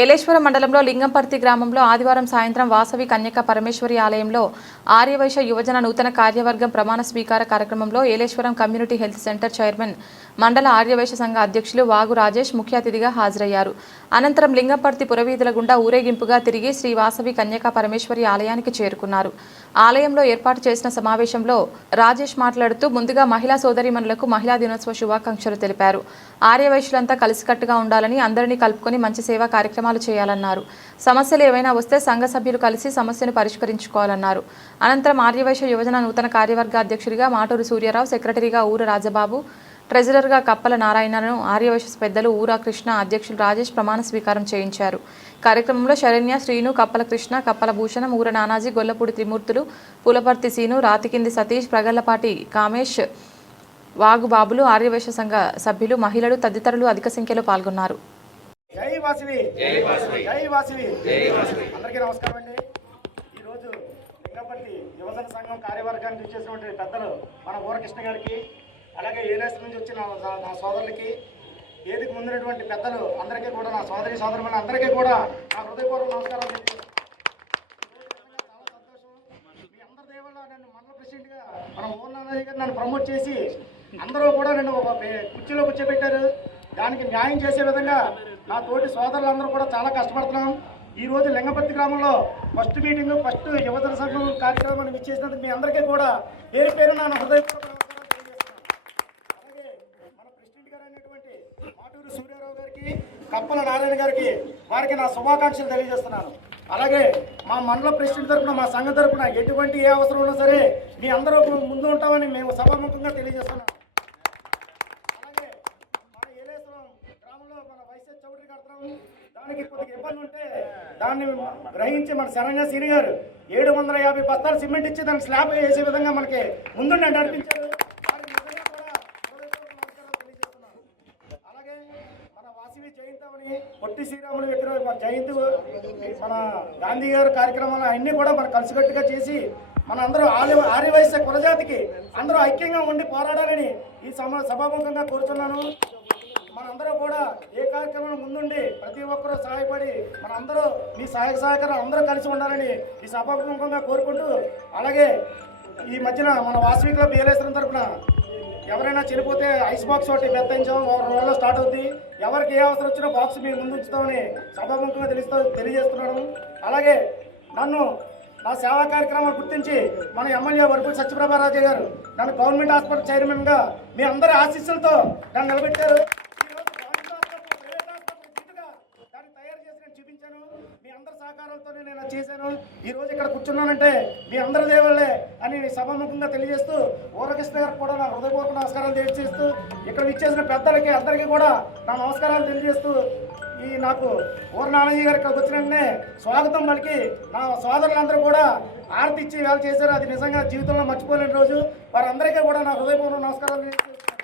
ఏలేశ్వరం మండలంలో లింగంపర్తి గ్రామంలో ఆదివారం సాయంత్రం వాసవి కన్యక పరమేశ్వరి ఆలయంలో ఆర్యవైశ్య యువజన నూతన కార్యవర్గం ప్రమాణ స్వీకార కార్యక్రమంలో Yeleswaram community health centre chairman మండల ఆర్యవైశ్య సంఘ అధ్యక్షులు వాగు రాజేష్ ముఖ్య అతిథిగా హాజరయ్యారు. అనంతరం లింగంపర్తి పురవీధుల గుండా ఊరేగింపుగా తిరిగి శ్రీ వాసవి కన్యక పరమేశ్వరి ఆలయానికి చేరుకున్నారు. ఆలయంలో ఏర్పాటు చేసిన సమావేశంలో రాజేష్ మాట్లాడుతూ ముందుగా మహిళా సోదరీమణులకు మహిళా దినోత్సవ శుభాకాంక్షలు తెలిపారు. ఆర్యవైశ్యులంతా కలిసికట్టుగా ఉండాలని, అందరినీ కలుపుకొని మంచి సేవా కార్యక్రమాలు చేయాలన్నారు. సమస్యలు ఏవైనా వస్తే సంఘ సభ్యులు కలిసి సమస్యను పరిష్కరించుకోవాలన్నారు. అనంతరం ఆర్యవైశ్య యువజన నూతన కార్యవర్గ అధ్యక్షుడిగా మాటూరు సూర్యారావు, సెక్రటరీగా ఊర రాజబాబు, ట్రెజరర్గా కప్పల నారాయణను, ఆర్యవైశ్య పెద్దలు ఊరా కృష్ణ, అధ్యక్షులు రాజేష్ ప్రమాణ స్వీకారం చేయించారు. కార్యక్రమంలో శరణ్య, శ్రీను, కప్పల కృష్ణ, కప్పల భూషణం, ఊర నానాజీ, గొల్లపూడి త్రిమూర్తులు, పులపర్తి సీను, రాతికింది సతీష్, ప్రగల్లపాటి కామేష్, వాగు బాబులు, ఆర్యవైశ్య సంఘ సభ్యులు, మహిళలు తదితరులు అధిక సంఖ్యలో పాల్గొన్నారు. జై వాసవి, జై వాసవి. అందరికీ నమస్కారం అండి. ఈరోజు లింగంపర్తి యువజన సంఘం కార్యవర్గానికి ఇచ్చేసినటువంటి పెద్దలు మన ఊరకృష్ణ గారికి, అలాగే ఏలేశ్వరం నుంచి వచ్చిన నా సోదరులకి, ఏదికి ముందున్నటువంటి పెద్దలు అందరికీ కూడా, నా సోదరులు అందరికీ కూడా నా హృదయపూర్వక నమస్కారం. చాలా సంతోషం. మీ అందరి దేవుళ్ళ నన్ను మండల ప్రెసిడెంట్గా మన ఊర్నానాజీ గారు నన్ను ప్రమోట్ చేసి అందరూ కూడా నన్ను ఒక కుర్చీలో కూర్చోబెట్టారు. దానికి న్యాయం చేసే విధంగా నా తోటి సోదరులందరూ కూడా చాలా కష్టపడుతున్నాం. ఈరోజు లింగంపర్తి గ్రామంలో ఫస్ట్ మీటింగ్, ఫస్ట్ యువజన సంఘం కార్యక్రమాన్ని ఇచ్చేసినందుకు మీ అందరికీ కూడా పేరు పేరు నా హృదయపూర్వక నమస్కారం తెలియజేస్తున్నాను. అలాగే మన ప్రెసిడెంట్ గారు అయినటువంటి మాటూరు సూర్యారావు గారికి, కప్పల నారాయణ గారికి, వారికి నా శుభాకాంక్షలు తెలియజేస్తున్నాను. అలాగే మా మండల ప్రెసిడెంట్ తరఫున, మా సంఘం తరఫున ఎటువంటి ఏ అవసరం ఉన్నా సరే మీ అందరూ ముందు ఉంటామని మేము సభాముఖంగా తెలియజేస్తున్నాం. అలాగే మన ఏలేశ్వరం గ్రామంలో మన వైఎస్ఆర్ చౌదరి కడతాం, దానికి కొద్దిగా ఇబ్బంది ఉంటే దాన్ని గ్రహించి మన శరణ్య సీని గారు 750 బస్తాలు సిమెంట్ ఇచ్చి దానికి స్లాబ్ వేసే విధంగా మనకి ముందుండి నడిపించారు. అలాగే మన వాసవి జయంతి పొట్టి శ్రీరాములు విగ్రహం మన జయంతి, మన గాంధీ గారి కార్యక్రమాలు అన్నీ కూడా మనం కలిసికట్టుగా చేసి మన అందరూ ఆర్యవైశ్య కులజాతికి అందరూ ఐక్యంగా ఉండి పోరాడాలని ఈ సభాముఖంగా కోరుతున్నాను. మనందరూ కూడా ఏ కార్యక్రమం ముందుండి ప్రతి ఒక్కరూ సహాయపడి మనందరూ మీ సహాయక సహకారం అందరూ కలిసి ఉండాలని ఈ సభాముఖంగా కోరుకుంటూ, అలాగే ఈ మధ్యన మన వాసవి క్లబ్ ఏలేశ్వరం తరఫున ఎవరైనా చనిపోతే ఐస్ బాక్స్ ఒకటి బెత్తించాం, 1 రోజుల్లో స్టార్ట్ అవుతుంది. ఎవరికి ఏ అవసరం వచ్చినా బాక్స్ మీ ముందు ఉంచుతామని సభాముఖంగా తెలియజేస్తున్నాను. అలాగే నన్ను నా సేవా కార్యక్రమాలు గుర్తించి మన ఎమ్మెల్యే వరపుడి సత్యప్రభారాజు గారు నన్ను గవర్నమెంట్ హాస్పిటల్ చైర్మన్గా మీ అందరి ఆశీస్సులతో నన్ను నిలబెట్టారు. దాన్ని తయారు చేసి నేను చూపించాను. మీ అందరి సహకారంతోనే నేను చేశాను. ఈరోజు ఇక్కడ కూర్చున్నానంటే మీ అందరి దేవుళ్ళే అని సభాముఖంగా తెలియజేస్తూ, ఊరకృష్ణ గారికి కూడా నా హృదయపూర్వక నమస్కారాలు తెలియజేస్తూ, ఇక్కడ ఇచ్చేసిన పెద్దలకి అందరికీ కూడా నా నమస్కారాలు తెలియజేస్తూ, ఈ నాకు ఊర నానాజీ గారు ఇక్కడికి వచ్చిన వెంటనే స్వాగతం పలికి నా సోదరులందరూ కూడా ఆరతి ఇచ్చి వేళ చేశారు. అది నిజంగా జీవితంలో మర్చిపోలేని రోజు. వారందరికీ కూడా నా హృదయపూర్వక నమస్కారాలు తెలియజేస్తున్నాను.